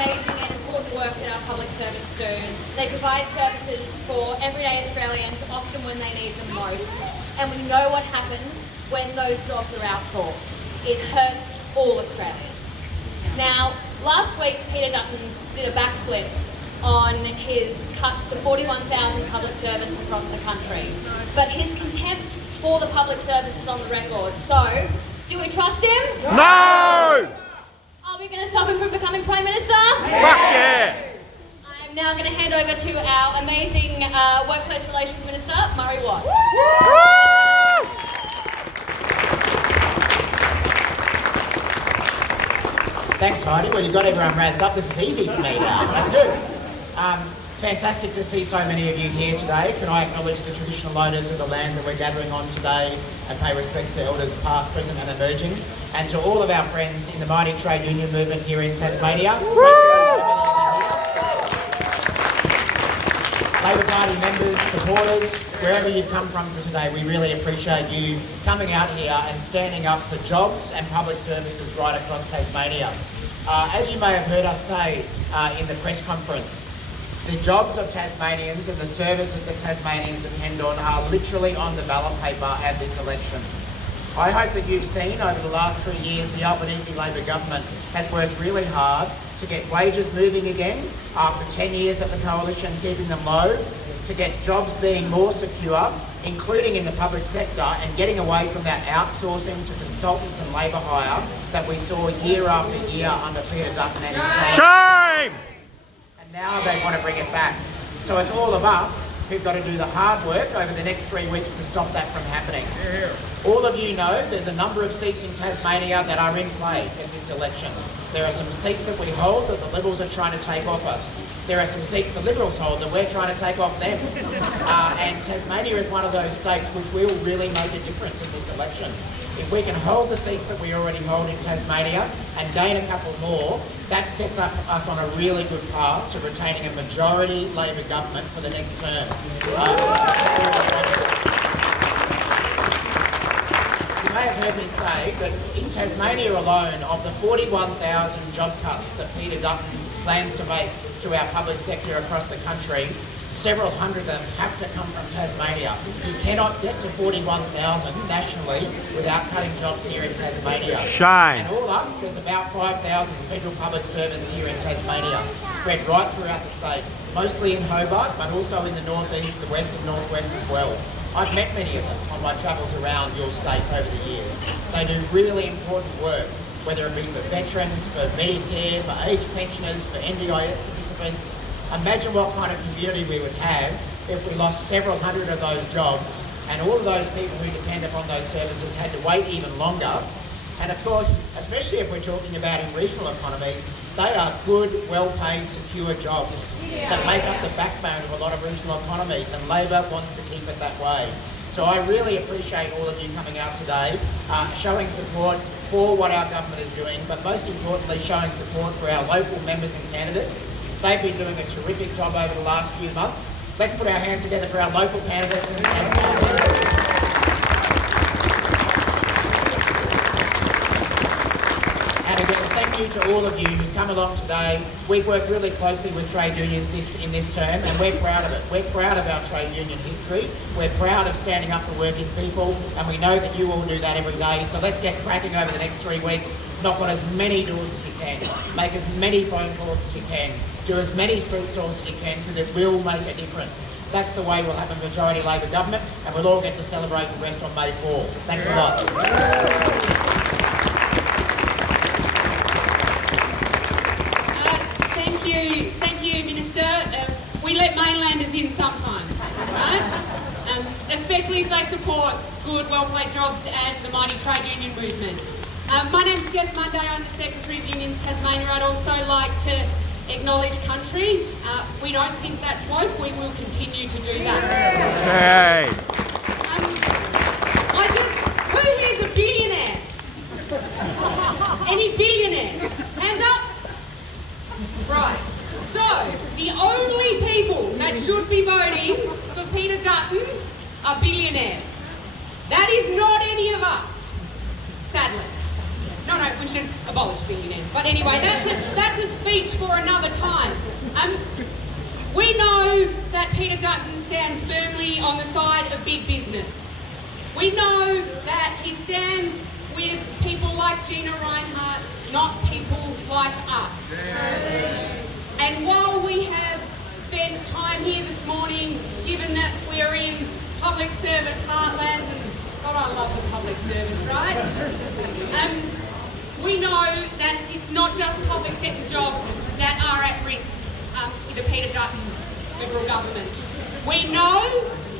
amazing and important work that our public servants do. They provide services for everyday Australians, often when they need them most. And we know what happens when those jobs are outsourced. It hurts all Australians. Now, last week, Peter Dutton did a backflip on his cuts to 41,000 public servants across the country. But his contempt for the public service is on the record. So, do we trust him? No! Are we going to stop him from becoming Prime Minister? Fuck yeah! I'm now going to hand over to our amazing Workplace Relations Minister, Murray Watt. Thanks, Heidi. Well, you've got everyone razzed up. This is easy for me now. That's good. Fantastic to see so many of you here today. Can I acknowledge the traditional owners of the land that we're gathering on today and pay respects to elders past, present and emerging, and to all of our friends in the mighty trade union movement here in Tasmania. Labor Party members, supporters, wherever you've come from for today, we really appreciate you coming out here and standing up for jobs and public services right across Tasmania. As you may have heard us say in the press conference, the jobs of Tasmanians and the services that Tasmanians depend on are literally on the ballot paper at this election. I hope that you've seen over the last 3 years the Albanese Labor government has worked really hard to get wages moving again after 10 years of the coalition keeping them low, to get jobs being more secure, including in the public sector, and getting away from that outsourcing to consultants and labour hire that we saw year after year under Peter Dutton and his colleagues. Shame! And now they want to bring it back. So it's all of us who've got to do the hard work over the next 3 weeks to stop that from happening. All of you know there's a number of seats in Tasmania that are in play in this election. There are some seats that we hold that the Liberals are trying to take off us. There are some seats the Liberals hold that we're trying to take off them. And Tasmania is one of those states which will really make a difference in this election. If we can hold the seats that we already hold in Tasmania and gain a couple more, that sets up us on a really good path to retaining a majority Labor government for the next term. You may have heard me say that in Tasmania alone, of the 41,000 job cuts that Peter Dutton plans to make to our public sector across the country, several hundred of them have to come from Tasmania. You cannot get to 41,000 nationally without cutting jobs here in Tasmania. Shame. And all up, there's about 5,000 federal public servants here in Tasmania, spread right throughout the state, mostly in Hobart, but also in the northeast, the west and northwest as well. I've met many of them on my travels around your state over the years. They do really important work, whether it be for veterans, for Medicare, for age pensioners, for NDIS participants. Imagine what kind of community we would have if we lost several hundred of those jobs and all of those people who depend upon those services had to wait even longer. And of course, especially if we're talking about in regional economies, they are good, well-paid, secure jobs that make up the backbone of a lot of regional economies, and Labor wants to keep it that way. So I really appreciate all of you coming out today, showing support for what our government is doing, but most importantly, showing support for our local members and candidates. They've been doing a terrific job over the last few months. Let's put our hands together for our local candidates and candidates. And again, thank you to all of you who've come along today. We've worked really closely with trade unions in this term, and we're proud of it. We're proud of our trade union history. We're proud of standing up for working people, and we know that you all do that every day. So let's get cracking over the next 3 weeks. Knock on as many doors as you can. Make as many phone calls as you can. Do as many street stalls as you can, because it will make a difference. That's the way we'll have a majority Labor government, and we'll all get to celebrate the rest on May 4. Thanks a lot. Thank you, Minister. We let mainlanders in sometimes, right? Especially if they support good, well-paid jobs and the mighty trade union movement. My name's Jess Monday. I'm the Secretary of Unions Tasmania. I'd also like to acknowledge country. We don't think that's woke. We will continue to do that. Hey. Who here's a billionaire? Any billionaires? Hands up. Right. So, the only people that should be voting for Peter Dutton are billionaires. That is not any of us, sadly. No, we should abolish billionaires. But anyway, that's a speech for another time. We know that Peter Dutton stands firmly on the side of big business. We know that he stands with people like Gina Reinhardt, not people like us. And while we have spent time here this morning, given that we're in public service heartland, and God, I love the public service, right? We know that it's not just public sector jobs that are at risk with the Peter Dutton Liberal government. We know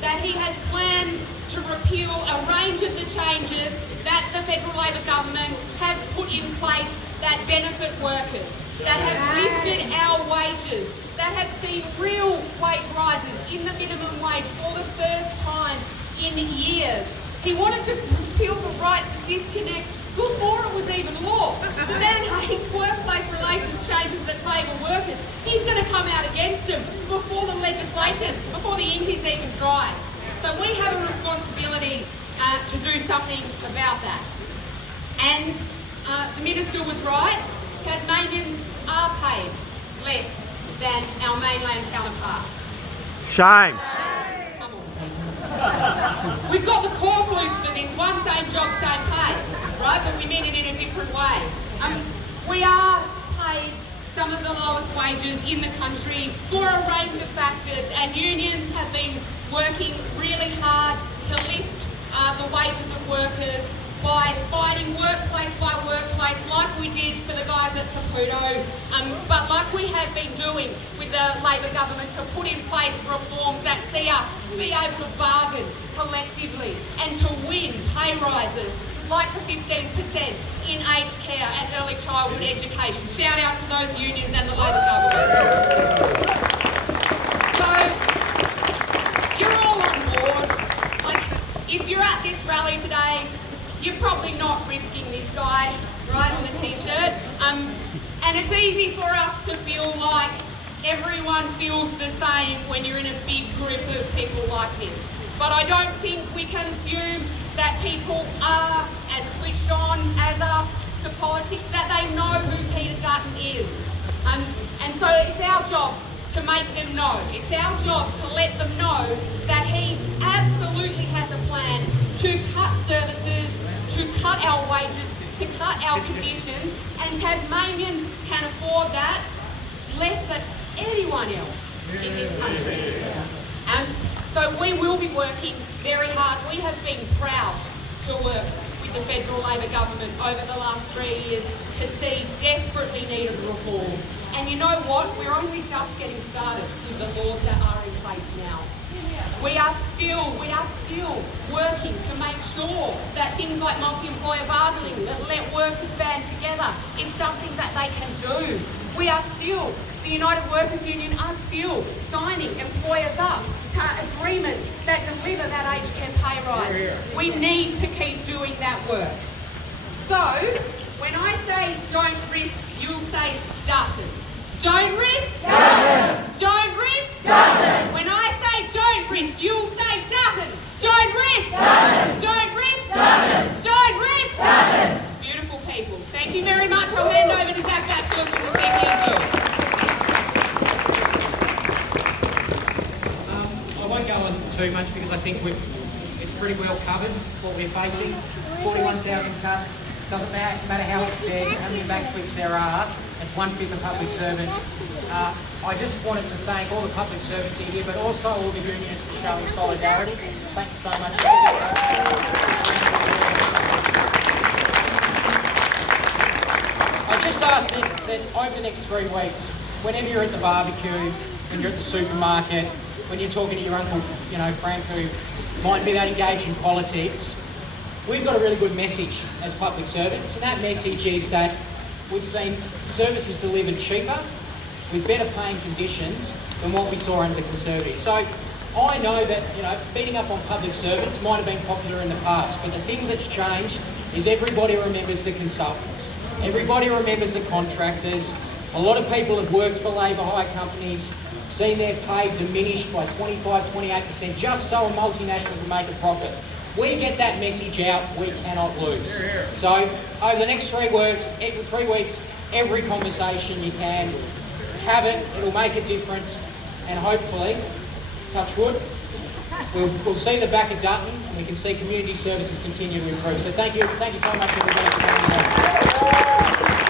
that he has planned to repeal a range of the changes that the federal Labor government have put in place that benefit workers, that have lifted our wages, that have seen real wage rises in the minimum wage for the first time in years. He wanted to repeal the right to disconnect before it was even law. The man hates workplace relations changes that favour workers. He's going to come out against them before the legislation, before the ink is even dry. So we have a responsibility to do something about that. And the Minister was right. Tasmanians are paid less than our mainland counterparts. Shame. Come on. We've got the core groups for this, one same job, same pay, right? But we mean it in a different way. We are paid some of the lowest wages in the country for a range of factors, and unions have been working really hard to lift the wages of workers by fighting workplace by workplace, like we did for the guys at Saputo, but like we have been doing with the Labor government to put in place reforms that see us be able to bargain collectively and to win pay rises like the 15% in aged care and early childhood education. Shout out to those unions and the Labor government. So, you're all on board. Like, if you're at this rally today, you're probably not risking this guy, right, on the t-shirt. And it's easy for us to feel like everyone feels the same when you're in a big group of people like this. But I don't think we can assume that people are as switched on as us to politics, that they know who Peter Dutton is. And so it's our job to make them know. It's our job to let them know that he absolutely has a plan to cut services, to cut our wages, to cut our conditions, and Tasmanians can afford that less than anyone else in this country. So we will be working very hard. We have been proud to work with the federal Labor government over the last 3 years to see desperately needed reform. And you know what? We're only just getting started with the laws that are in place now. We are still working to make sure that things like multi-employer bargaining, that let workers band together, is something that they can do. We are still, the United Workers Union are still signing employers up to agreements that deliver that aged care pay rise. We need to keep doing that work. So, when I say don't risk, you'll say Dutton. Don't risk, Dutton. Don't risk, Dutton. When I say don't risk, you'll say Dutton. Don't risk, Dutton. Don't risk, Dutton. Don't risk, Dutton. Beautiful people. Thank you very much. I'll hand over to Zach Batchelor for the CPSU. I won't go on too much because I think it's pretty well covered what we're facing. 41,000 cuts. Doesn't matter how it's said, how many backflips there are. It's 1/5 of public servants. I just wanted to thank all the public servants here, but also all the unions for showing solidarity. Thanks so much. I just ask that over the next 3 weeks, whenever you're at the barbecue, when you're at the supermarket, when you're talking to your uncle, Frank, who might be that engaged in politics, we've got a really good message as public servants, and that message is that we've seen services delivered cheaper, with better paying conditions than what we saw under the Conservatives. So I know that, beating up on public servants might have been popular in the past, but the thing that's changed is everybody remembers the consultants. Everybody remembers the contractors. A lot of people have worked for labour hire companies, seen their pay diminished by 25-28% just so a multinational can make a profit. We get that message out, we cannot lose. So over the next 3 weeks, every conversation you can, have it, it'll make a difference, and hopefully, touch wood, we'll see the back of Dutton and we can see community services continue to improve. So thank you so much everybody for coming.